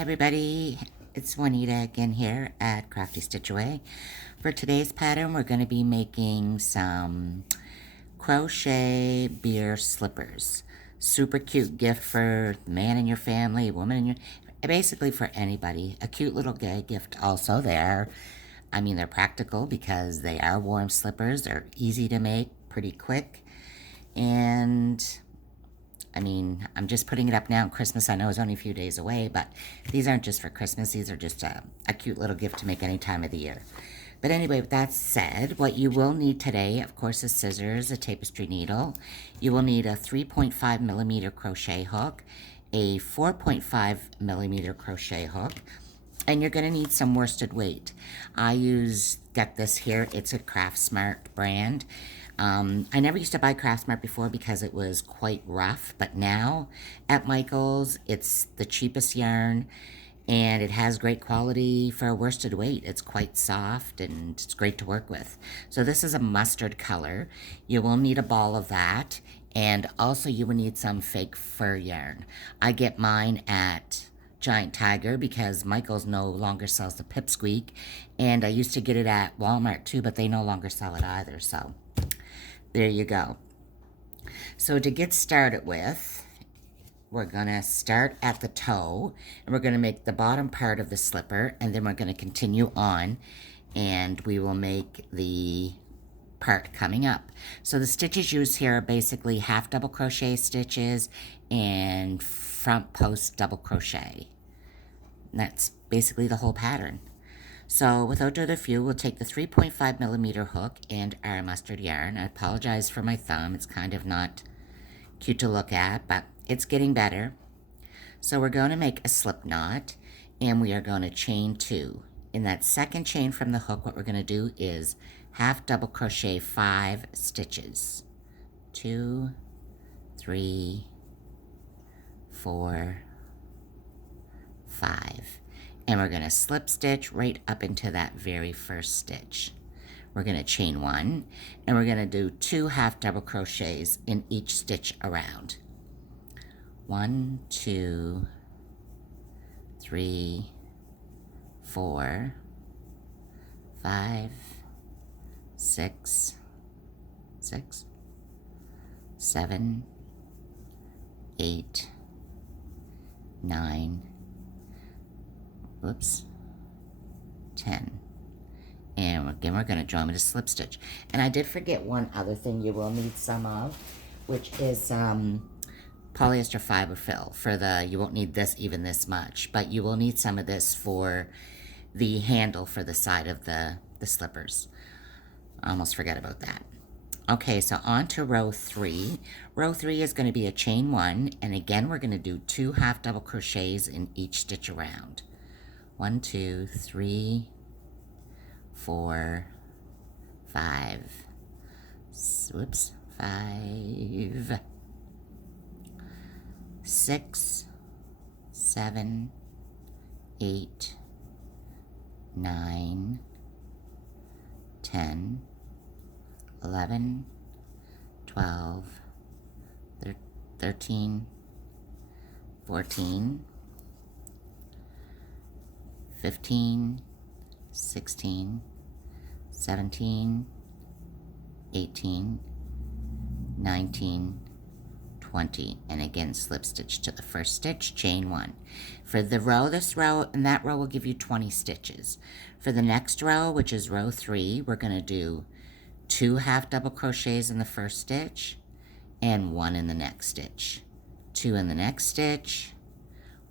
Hi everybody, it's Juanita again here at Crafty Stitch Away. For today's pattern, we're going to be making some crochet beer slippers. Super cute gift for the man in your family, woman in your, basically for anybody. A cute little gay gift also. They're practical because they are warm slippers. They're easy to make, pretty quick, and I'm just putting it up now. Christmas, I know, is only a few days away, but these aren't just for Christmas. These are just a cute little gift to make any time of the year. But anyway, with that said, what you will need today, of course, is scissors, a tapestry needle. You will need a 3.5 millimeter crochet hook, a 4.5 millimeter crochet hook, and you're going to need some worsted weight. Got this here. It's a Craftsmart brand. I never used to buy Craftsmart before because it was quite rough, but now at Michael's, it's the cheapest yarn, and it has great quality for a worsted weight. It's quite soft, and it's great to work with. So this is a mustard color. You will need a ball of that, and also you will need some fake fur yarn. I get mine at Giant Tiger because Michael's no longer sells the Pipsqueak, and I used to get it at Walmart too, but they no longer sell it either, so there you go. So to get started with, we're going to start at the toe, and we're going to make the bottom part of the slipper, and then we're going to continue on, and we will make the part coming up. So the stitches used here are basically half double crochet stitches and front post double crochet. And that's basically the whole pattern. So without further ado, we'll take the 3.5 millimeter hook and our mustard yarn. I apologize for my thumb. It's kind of not cute to look at, but it's getting better. So we're going to make a slip knot, and we are going to chain 2. In that second chain from the hook, what we're going to do is half double crochet 5 stitches. 2, 3, 4, 5. And we're going to slip stitch right up into that very first stitch. We're going to chain 1, and we're going to do 2 half double crochets in each stitch around. 1, 2, 3, 4, 5, 6, 7, 8, 9, 10. And again, we're going to join with a slip stitch. And I did forget one other thing you will need some of, which is polyester fiber fill. You won't need this much, but you will need some of this for the handle for the side of the slippers. I almost forgot about that. Okay, so on to row 3. Row 3 is going to be a chain 1, and again, we're going to do 2 half double crochets in each stitch around. 1, 2, 3, 4, 5, 5, 6, 7, 8, 9, 10, 11, 12, 13, 14, 15, 16, 17, 18, 19, 20, and again slip stitch to the first stitch, chain 1. For the row, this row and that row will give you 20 stitches. For the next row, which is row 3, we're going to do 2 half double crochets in the first stitch and 1 in the next stitch. 2 in the next stitch,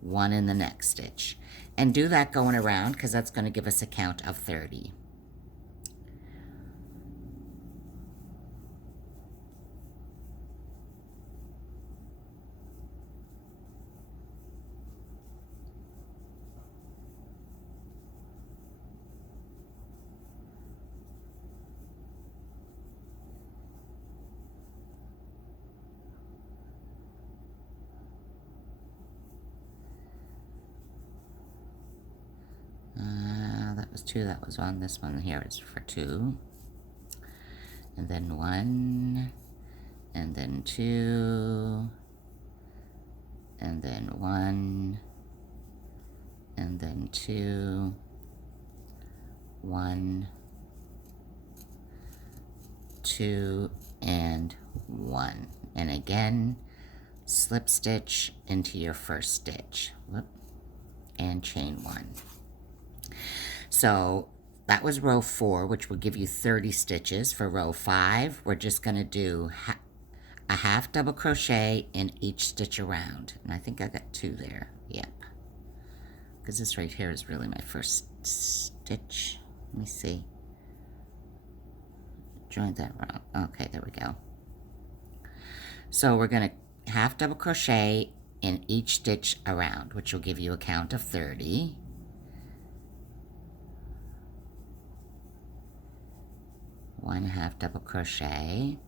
1 in the next stitch. And do that going around because that's going to give us a count of 30. That was 2, that was 1. This one here is for 2. And then 1, and then 2, and then 1, and then 2, 1, 2, and 1. And again, slip stitch into your first stitch. Whoop, and chain 1. So that was row 4, which will give you 30 stitches. For row 5, we're just going to do a half double crochet in each stitch around. And I think I got 2 there. Yep. Because this right here is really my first stitch. Let me see. Joined that wrong. Okay, there we go. So we're going to half double crochet in each stitch around, which will give you a count of 30. One half double crochet.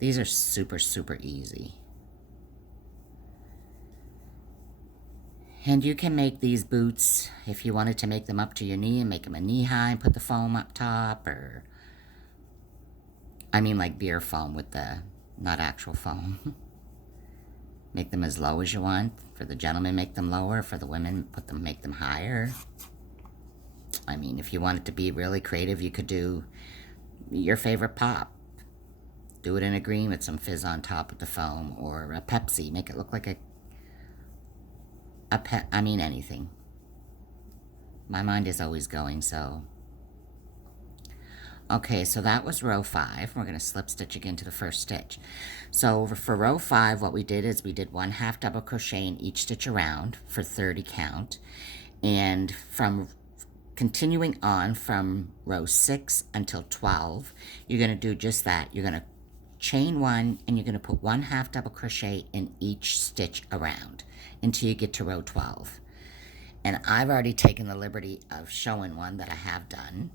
These are super, super easy. And you can make these boots if you wanted to make them up to your knee and make them a knee high and put the foam up top, or I mean like beer foam with the, not actual foam. Make them as low as you want. For the gentlemen, make them lower. For the women, make them higher. I mean, if you wanted to be really creative, you could do your favorite pop. Do it in a green with some fizz on top with the foam, or a Pepsi. Make it look like I mean anything. My mind is always going, so. Okay, so that was row 5. We're going to slip stitch again to the first stitch. So for row 5, what we did is we did 1 half double crochet in each stitch around for 30 count. And from continuing on from row 6 until 12, you're going to do just that. You're going to chain 1, and you're going to put 1 half double crochet in each stitch around until you get to row 12. And I've already taken the liberty of showing one that I have done.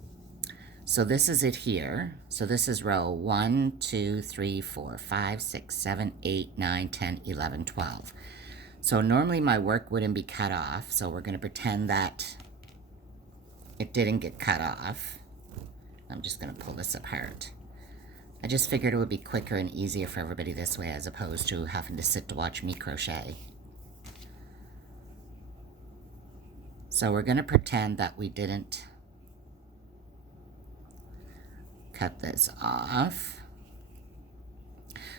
So this is it here. So this is row 1, 2, 3, 4, 5, 6, 7, 8, 9, 10, 11, 12. So normally my work wouldn't be cut off. So we're going to pretend that it didn't get cut off. I'm just going to pull this apart. I just figured it would be quicker and easier for everybody this way, as opposed to having to sit to watch me crochet. So we're going to pretend that we didn't cut this off.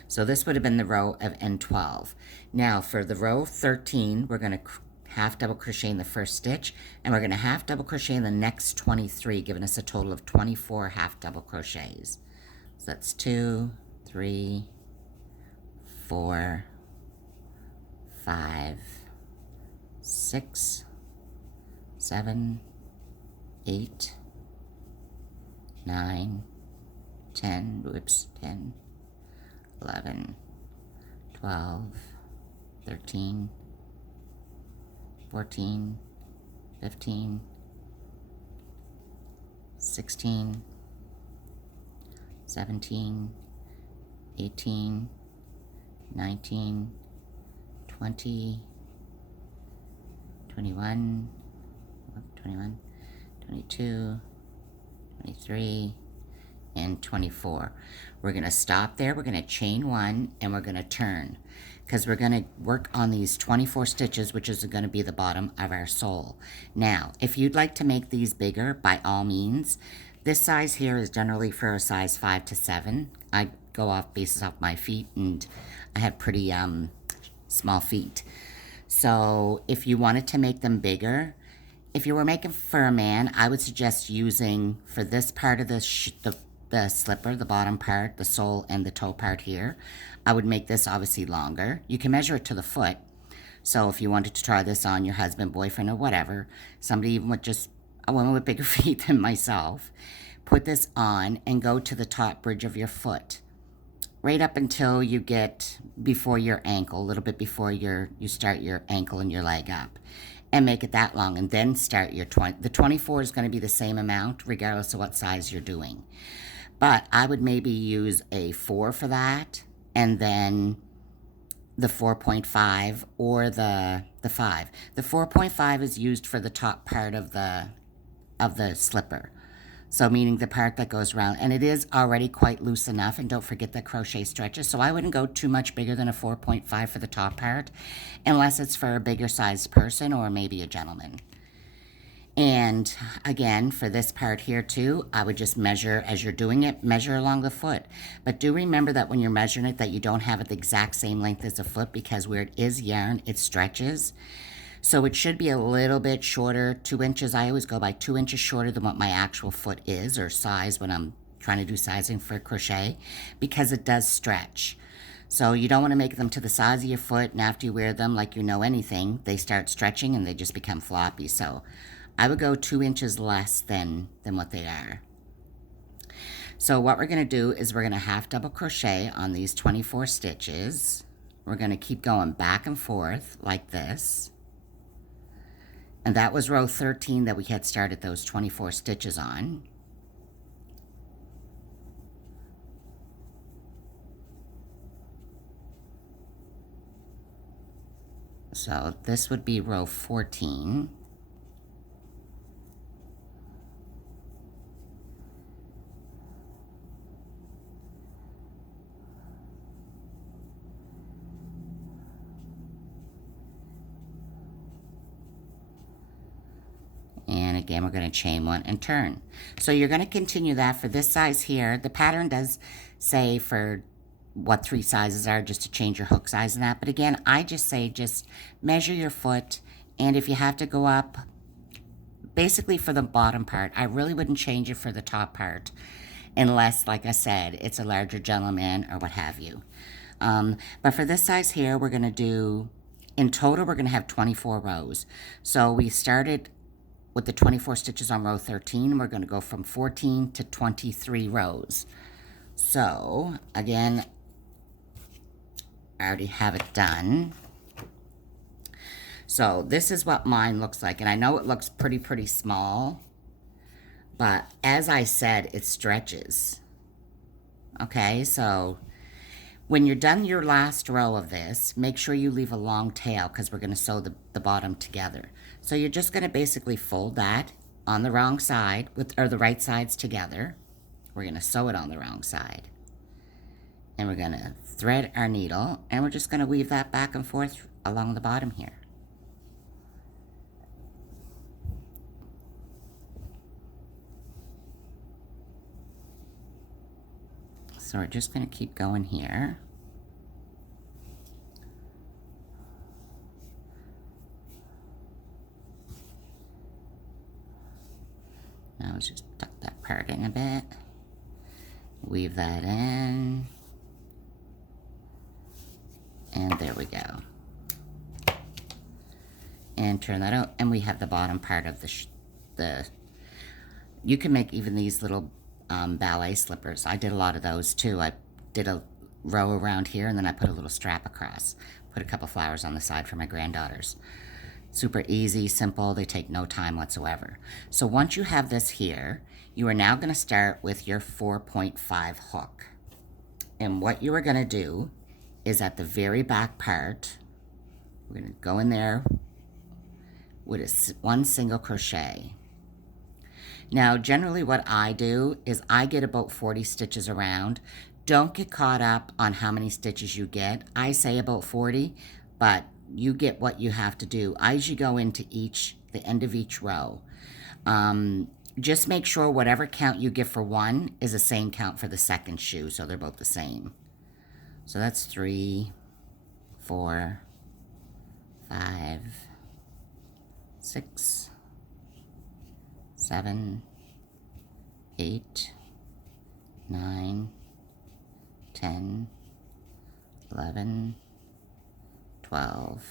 So this would have been the row of N12. Now for the row 13, we're going to half double crochet in the first stitch, and we're going to half double crochet in the next 23, giving us a total of 24 half double crochets. So that's 2, 3, 4, 5, 6, 7, 8, 9, 10, whoops, 10, 11, 12, 13, 14, 15, 16, 17, 18, 19, 20, 21, 22, 23, and 24. We're going to stop there. We're going to chain 1, and we're going to turn, because we're going to work on these 24 stitches, which is going to be the bottom of our sole. Now, if you'd like to make these bigger, by all means, this size here is generally for a size 5 to 7. I go off basis off my feet, and I have pretty small feet. So if you wanted to make them bigger, if you were making for a man, I would suggest using, for this part of the slipper, the bottom part, the sole and the toe part here, I would make this obviously longer. You can measure it to the foot. So if you wanted to try this on your husband, boyfriend, or whatever, somebody even with just a woman with bigger feet than myself, put this on and go to the top bridge of your foot, right up until you get before your ankle, a little bit before you start your ankle and your leg up, and make it that long, and then start your 20. The 24 is going to be the same amount regardless of what size you're doing. But I would maybe use a 4 for that, and then the 4.5 or the 5. The 4.5 is used for the top part of the slipper. So meaning the part that goes around, and it is already quite loose enough, and don't forget that crochet stretches, so I wouldn't go too much bigger than a 4.5 for the top part, unless it's for a bigger sized person or maybe a gentleman. And again, for this part here too, I would just measure as you're doing it, measure along the foot. But do remember that when you're measuring it, that you don't have it the exact same length as the foot, because where it is yarn, it stretches. So it should be a little bit shorter, 2 inches. I always go by 2 inches shorter than what my actual foot is, or size, when I'm trying to do sizing for crochet, because it does stretch. So you don't want to make them to the size of your foot, and after you wear them, like you know anything, they start stretching and they just become floppy. So I would go 2 inches less than what they are. So what we're going to do is we're going to half double crochet on these 24 stitches. We're going to keep going back and forth like this. And that was row 13 that we had started those 24 stitches on. So this would be row 14. And again, we're going to chain one and turn. So you're going to continue that for this size here. The pattern does say for what 3 sizes are, just to change your hook size and that. But again, I just say just measure your foot. And if you have to go up, basically for the bottom part, I really wouldn't change it for the top part. Unless, like I said, it's a larger gentleman or what have you. But for this size here, we're going to do, in total, we're going to have 24 rows. So we started with the 24 stitches on row 13, we're going to go from 14 to 23 rows. So, again, I already have it done. So, this is what mine looks like. And I know it looks pretty small. But, as I said, it stretches. Okay, so when you're done your last row of this, make sure you leave a long tail, because we're going to sew the bottom together. So you're just going to basically fold that on the wrong side, or the right sides together. We're going to sew it on the wrong side. And we're going to thread our needle, and we're just going to weave that back and forth along the bottom here. So we're just going to keep going here. Now let's just tuck that part in a bit. Weave that in. And there we go. And turn that out. And we have the bottom part of the you can make even these little ballet slippers. I did a lot of those too. I did a row around here, and then I put a little strap across. Put a couple flowers on the side for my granddaughters. Super easy, simple, they take no time whatsoever. So once you have this here, you are now going to start with your 4.5 hook. And what you are going to do is at the very back part, we're going to go in there with one single crochet. Now, generally what I do is I get about 40 stitches around. Don't get caught up on how many stitches you get. I say about 40, but you get what you have to do as you go into the end of each row. Just make sure whatever count you get for one is the same count for the second shoe, so they're both the same. So that's 3, 4, 5, 6, 7, 8, 9, 10, 11, 12,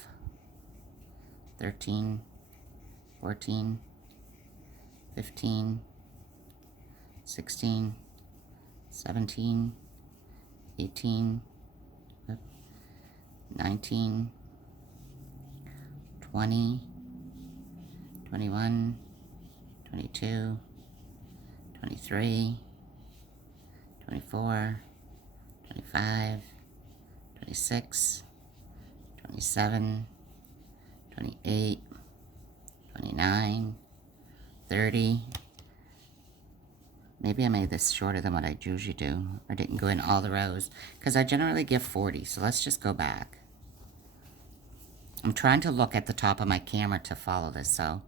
13, 14, 15, 16, 17, 18, 19, 20, 21, 22, 23, 24, 25, 26, 27, 28, 29, 30. Maybe I made this shorter than what I usually do, or didn't go in all the rows, because I generally give 40, so let's just go back. I'm trying to look at the top of my camera to follow this, so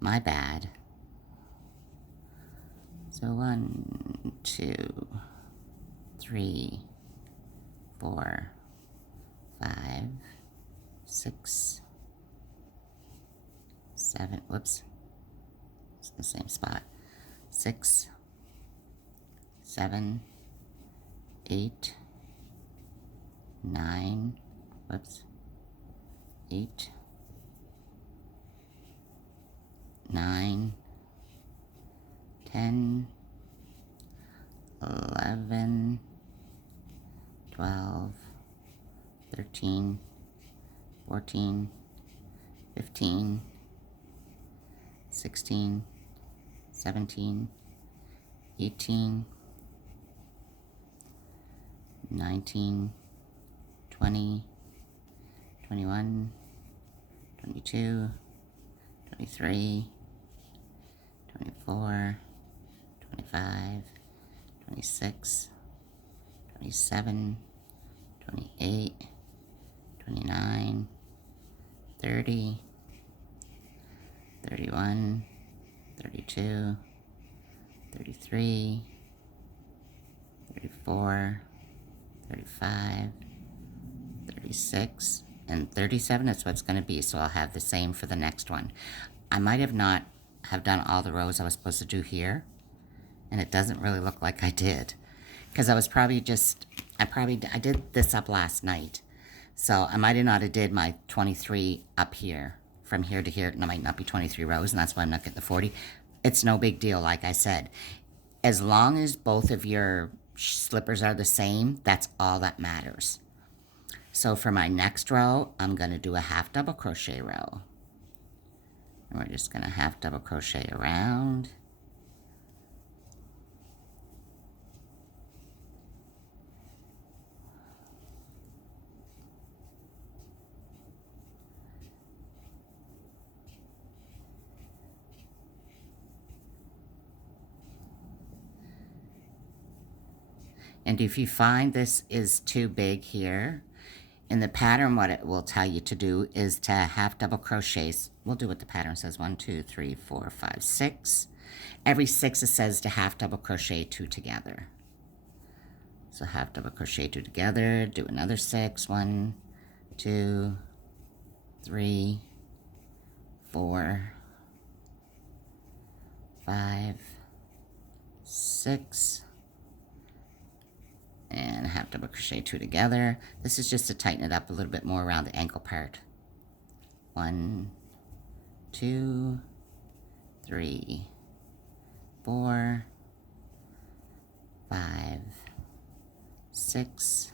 My bad. So 1, 2, 3, 4, 5, 6, 7, whoops, it's in the same spot, 6, 7, 8, 9, whoops, 8, 9, 10, 11, 12, 13, 14, 15, 16, 17, 18, 19, 20, 21, 22, 23, 24, 25, 26, 27, 28, 29, 30, 31, 32, 33, 34, 35, 36, and 37 is what's going to be, so I'll have the same for the next one. I might have not have done all the rows I was supposed to do here, and it doesn't really look like I did, because I was probably just, I did this up last night, so I might have not have did my 23 up here, from here to here, and it might not be 23 rows, and that's why I'm not getting the 40. It's no big deal, like I said. As long as both of your slippers are the same, that's all that matters. So for my next row, I'm going to do a half double crochet row. And we're just going to half double crochet around. And if you find this is too big here, in the pattern, what it will tell you to do is to half double crochets. We'll do what the pattern says, 1, 2, 3, 4, 5, 6. Every 6 it says to half double crochet 2 together. So half double crochet 2 together, do another 6, 1, 2, 3, 4, 5, 6, and half double crochet 2 together. This is just to tighten it up a little bit more around the ankle part. 1, 2, 3, 4, 5, 6,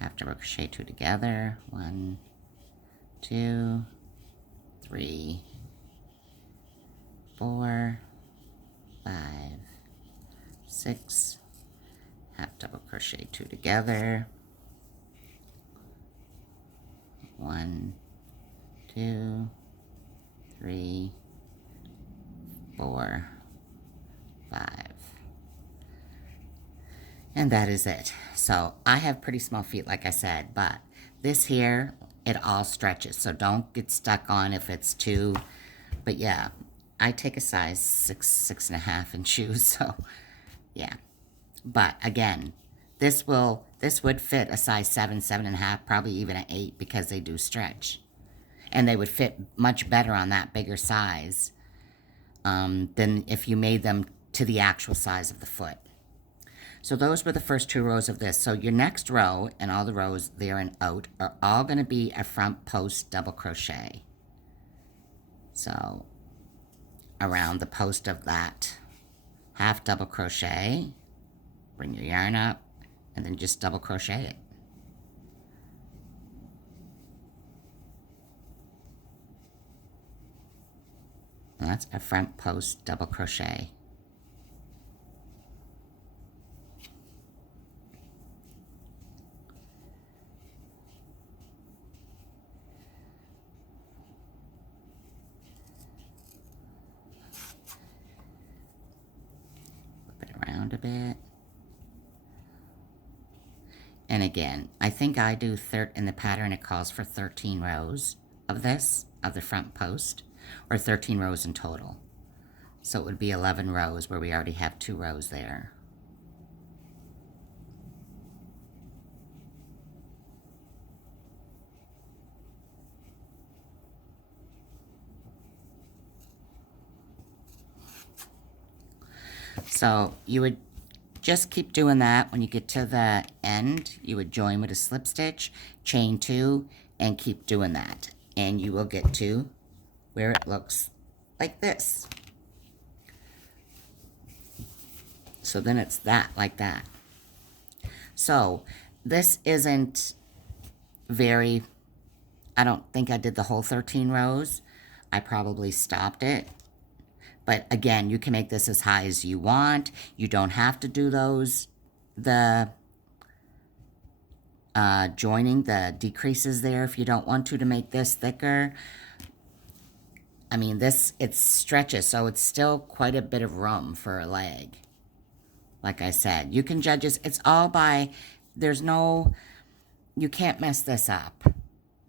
half double crochet 2 together. 1, 2, 3, 4, 5, 6, half double crochet 2 together. 1, 2, 3, 4, 5. And that is it. So I have pretty small feet, like I said, but this here, it all stretches. So don't get stuck on if it's too, but yeah, I take a size 6, 6.5 in shoes. So yeah. But again, this would fit a size 7, 7.5, probably even an 8, because they do stretch. And they would fit much better on that bigger size than if you made them to the actual size of the foot. So those were the first 2 rows of this. So your next row, and all the rows there and out, are all going to be a front post double crochet. So around the post of that half double crochet, bring your yarn up, and then just double crochet it. And that's a front post double crochet. Flip it around a bit. And again, I think I do in the pattern it calls for 13 rows. of this, of the front post, or 13 rows in total. So it would be 11 rows where we already have 2 rows there. So you would just keep doing that. When you get to the end, you would join with a slip stitch, chain 2, and keep doing that. And you will get to where it looks like this. So then it's that, like that. So this isn't very, I don't think I did the whole 13 rows. I probably stopped it. But again, you can make this as high as you want. You don't have to do those, the joining, the decreases there if you don't want to make this thicker. I mean, this, it stretches, so it's still quite a bit of room for a leg. Like I said, you can judge this. It's all by, there's no, you can't mess this up.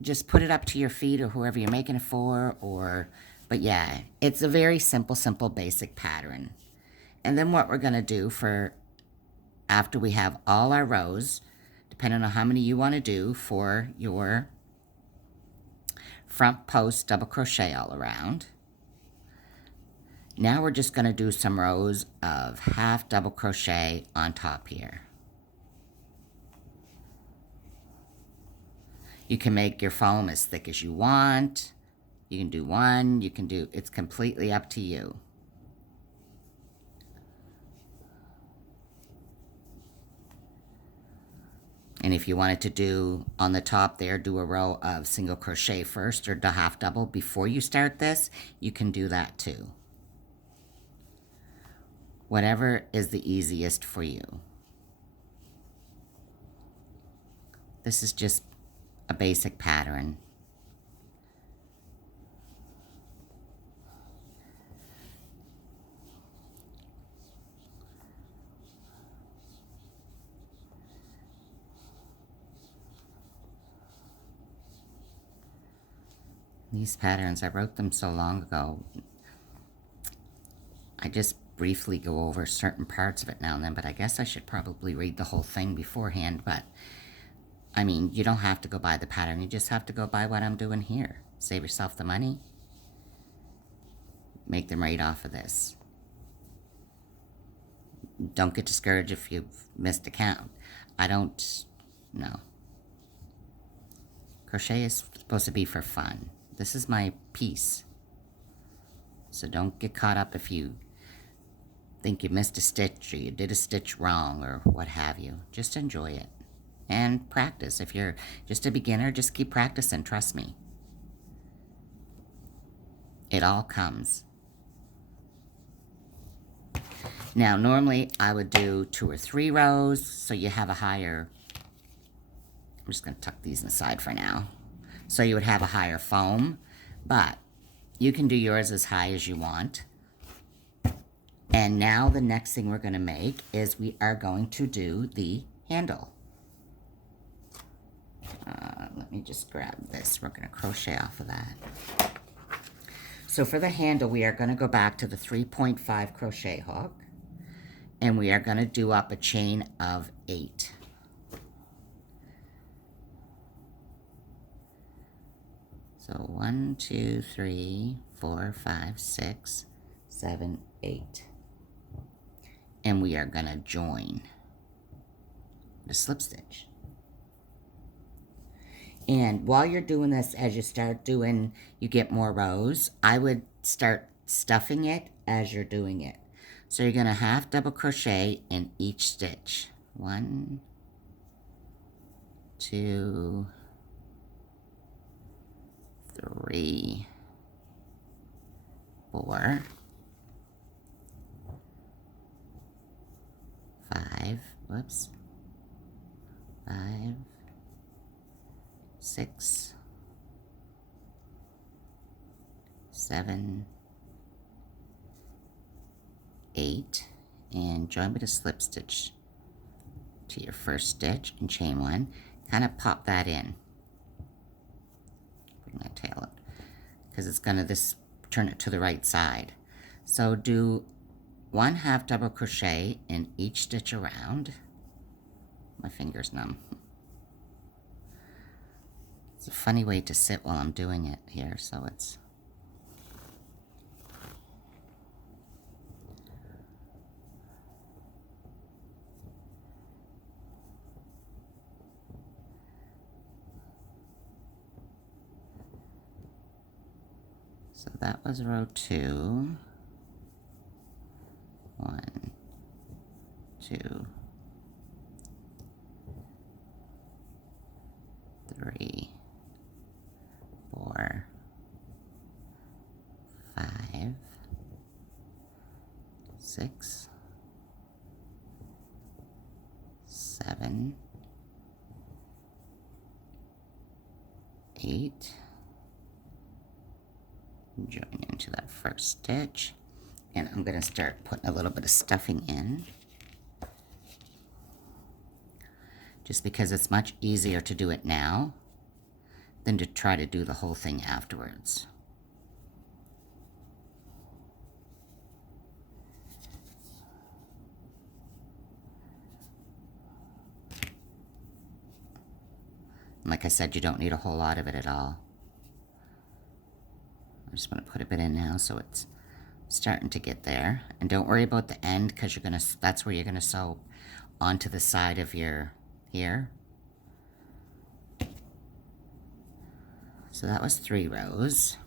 Just put it up to your feet or whoever you're making it for, or, but yeah, it's a very simple, basic pattern. And then what we're going to do for, after we have all our rows, depending on how many you want to do for your front post double crochet all around. Now we're just going to do some rows of half double crochet on top here. You can make your foam as thick as you want. You can do one, you can do, it's completely up to you. And if you wanted to do on the top there, do a row of single crochet first or the half double before you start this, you can do that too. Whatever is the easiest for you. This is just a basic pattern. These patterns, I wrote them so long ago. I just briefly go over certain parts of it now and then, but I guess I should probably read the whole thing beforehand. But I mean, you don't have to go by the pattern. You just have to go by what I'm doing here. Save yourself the money. Make them right off of this. Don't get discouraged if you've missed a count. I don't, no. Crochet is supposed to be for fun. This is my piece. So don't get caught up if you think you missed a stitch or you did a stitch wrong or what have you. Just enjoy it. And practice. If you're just a beginner, just keep practicing. Trust me. It all comes. Now, normally I would do 2 or 3 rows, so you have a higher, I'm just going to tuck these inside for now. So you would have a higher foam, but you can do yours as high as you want. And now the next thing we're going to make is we are going to do the handle. Let me just grab this. We're going to crochet off of that. So for the handle, we are going to go back to the 3.5 crochet hook. And we are going to do up a chain of 8. So 1, 2, 3, 4, 5, 6, 7, 8. And we are going to join the slip stitch. And while you're doing this, as you start doing, you get more rows, I would start stuffing it as you're doing it. So you're going to half double crochet in each stitch. 1, 2, 3, 4, 5, whoops, 5, 6, 7, 8, and join with a slip stitch to your first stitch and chain 1. Kind of pop that in. Bring that tail up because it's gonna turn it to the right side. So do 1/2 double crochet in each stitch around. My finger's numb. It's a funny way to sit while I'm doing it here, so it's... So that was row 2. 1, 2, 3, 4, 5, 6, 7, 8. Join into that first stitch, and I'm going to start putting a little bit of stuffing in, just because it's much easier to do it now than to try to do the whole thing afterwards. Like I said, you don't need a whole lot of it at all. I just want to put a bit in now so it's starting to get there. And don't worry about the end, because that's where you're gonna sew onto the side of your here. So that was 3 rows.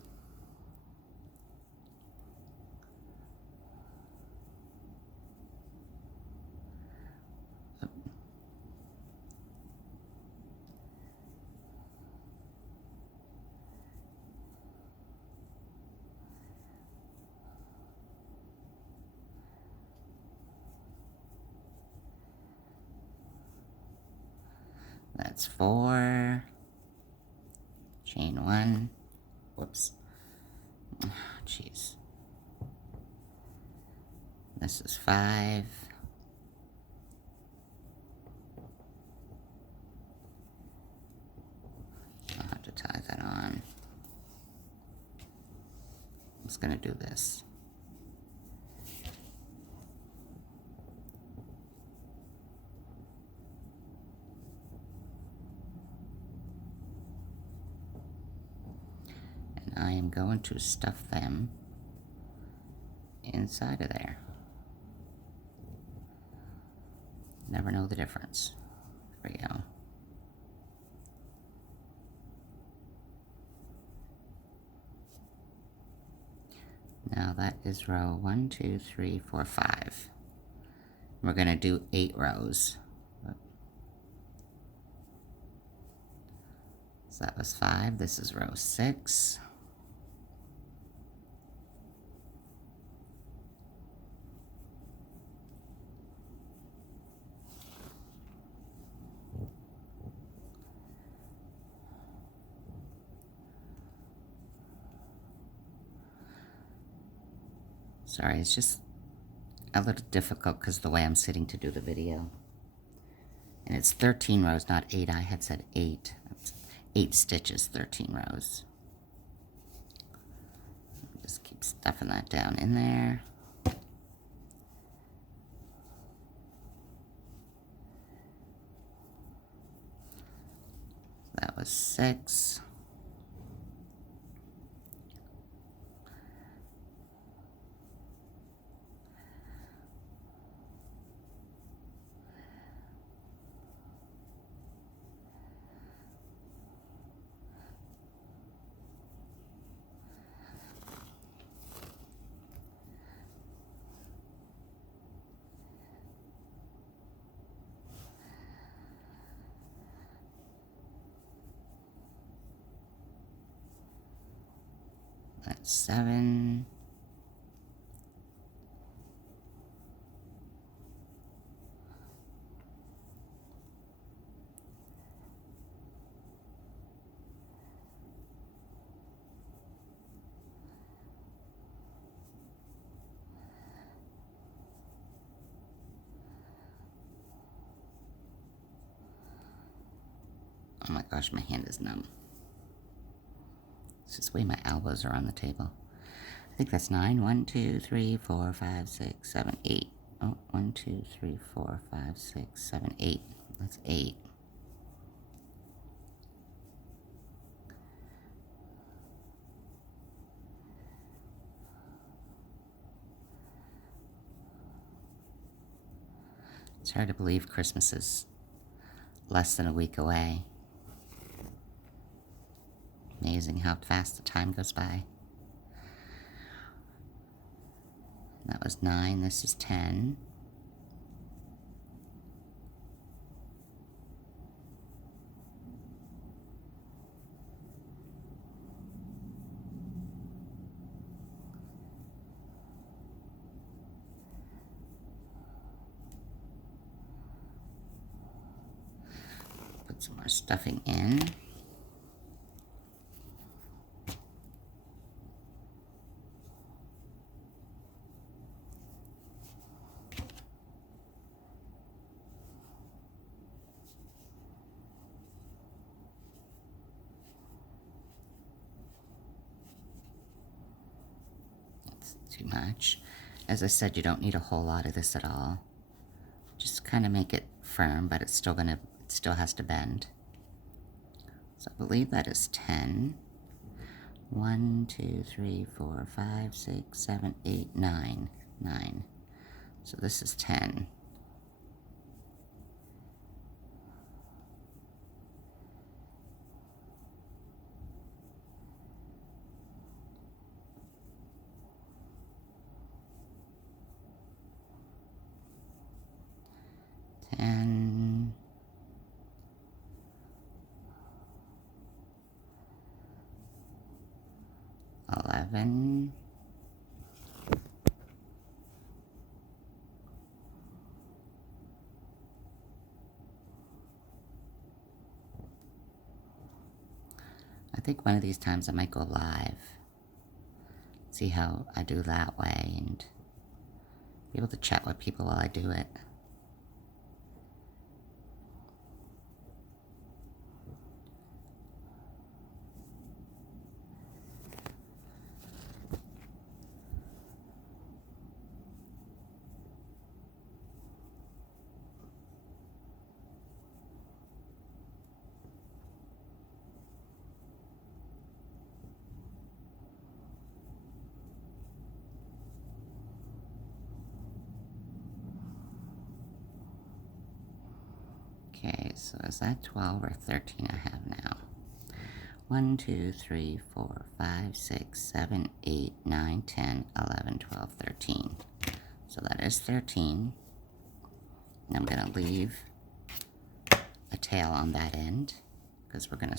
That's 4. Chain 1. Whoops. Jeez. This is 5. I'll have to tie that on. I'm just going to do this. I am going to stuff them inside of there. Never know the difference. There we go. Now that is row 1, 2, 3, 4, 5. We're going to do 8 rows. So that was 5. This is row 6. Sorry, it's just a little difficult because the way I'm sitting to do the video. And it's 13 rows, not 8. I had said 8. That's 8 stitches, 13 rows. Just keep stuffing that down in there. That was 6. That's 7. Oh my gosh, my hand is numb. This Jesus, way my elbows are on the table. I think that's 9. 1, 2, 3, 4, 5, 6, 7, 8. Oh, 1, 2, 3, 4, 5, 6, 7, 8. That's 8. It's hard to believe Christmas is less than a week away. Amazing how fast the time goes by. That was 9, this is 10. Put some more stuffing in. Too much. As I said, you don't need a whole lot of this at all. Just kind of make it firm, but it still has to bend. So I believe that is 10. 1, 2, 3, 4, 5, 6, 7, 8, 9. 9. So this is 10. And 11. I think one of these times I might go live. See how I do that way and be able to chat with people while I do it. Okay, so is that 12 or 13 I have now? 1, 2, 3, 4, 5, 6, 7, 8, 9, 10, 11, 12, 13. So that is 13. And I'm going to leave a tail on that end because we're going to